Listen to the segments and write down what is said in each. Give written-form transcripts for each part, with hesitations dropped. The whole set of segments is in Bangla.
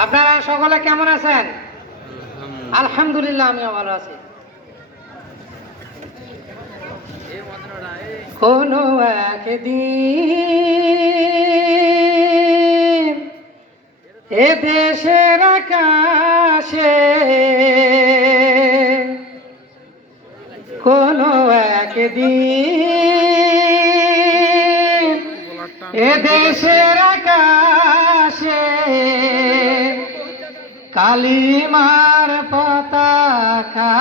আপনারা সকলে কেমন আছেন? আলহামদুলিল্লাহ, আমিও ভালো আছি। কোনো একদিন এ দেশের আকাশে কোনো একদিন এ দেশের আকাশে কালিমার পতাকা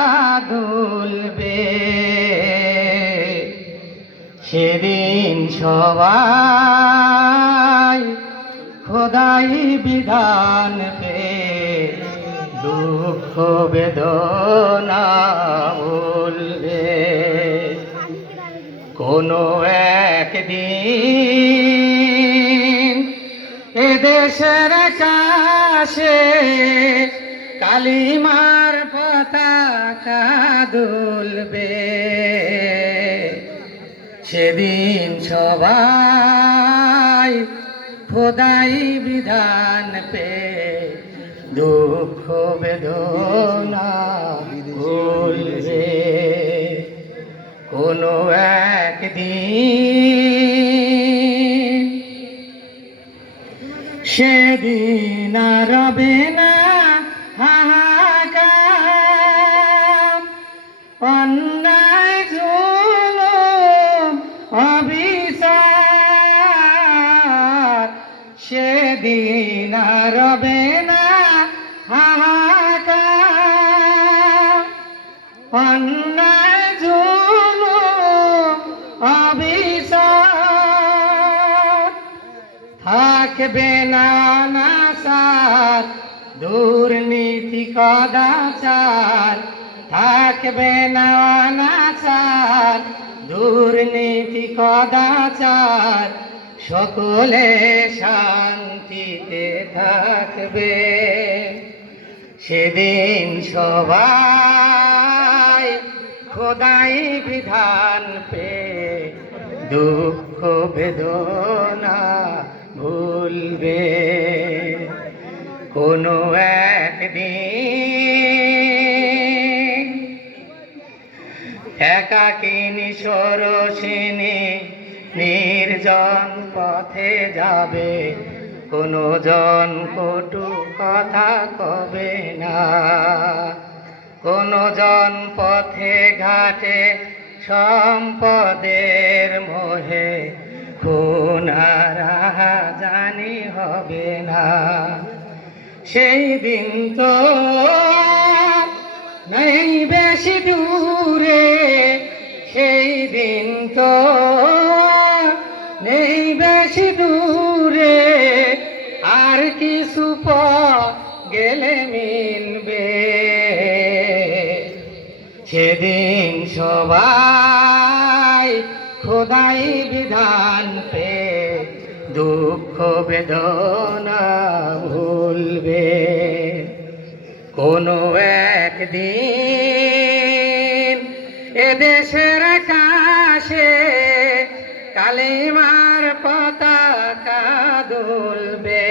দুলবে। সেদিন সবাই খোদাই বিধান পে দুঃখ বেদনা ভুলবে। কোনো একদিন এ দেশের আকাশে কালিমার পতাকা দুলবে। সেদিন সবাই খোদাই বিধান পে দুঃখ বেদনা ভুলবে। কোনো একদিন সেদিন আর রবে না হাহাকার, অন্যায় জুলুম অবিচার। সেদিন আর রবে না হাহাকার, অন্যায় জুলুম অবিচার। থাকবে না অনাচার দুর্নীতি কদাচার, থাকবে না অনাচার দুর্নীতি কদাচার। সকলে শান্তিতে থাকবে। সেদিন সবাই খোদাই বিধান পে দুঃখ বেদনা ভুলবে। কোনো একদিন একাকিনী সরসিনী নির্জন পথে যাবে, কোনো জন কটু কথা কবে না। কোনো জন পথে ঘাটে সম্পদের মোহে খুন আর জানি হবে না। সেই দিন তো নেই বেশি দূরে, সেই দিন তো নেই বেশি দূরে। আর কিছু পথ গেলে মিলবে। সেদিন সবাই খোদাই বিধান পে দুঃখ বেদনা ভুলবে। কোনো একদিন এ দেশের আকাশে কালিমার পতাকা দুলবে।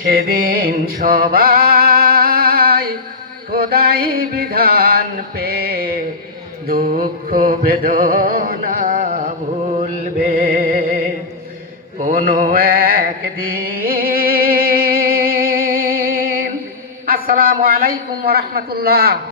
সেদিন সবাই খোদাই বিধান পে দুঃখ বেদনা ভুলবে। কোনো একদিন। আসসালামু আলাইকুম ওয়া রাহমাতুল্লাহ।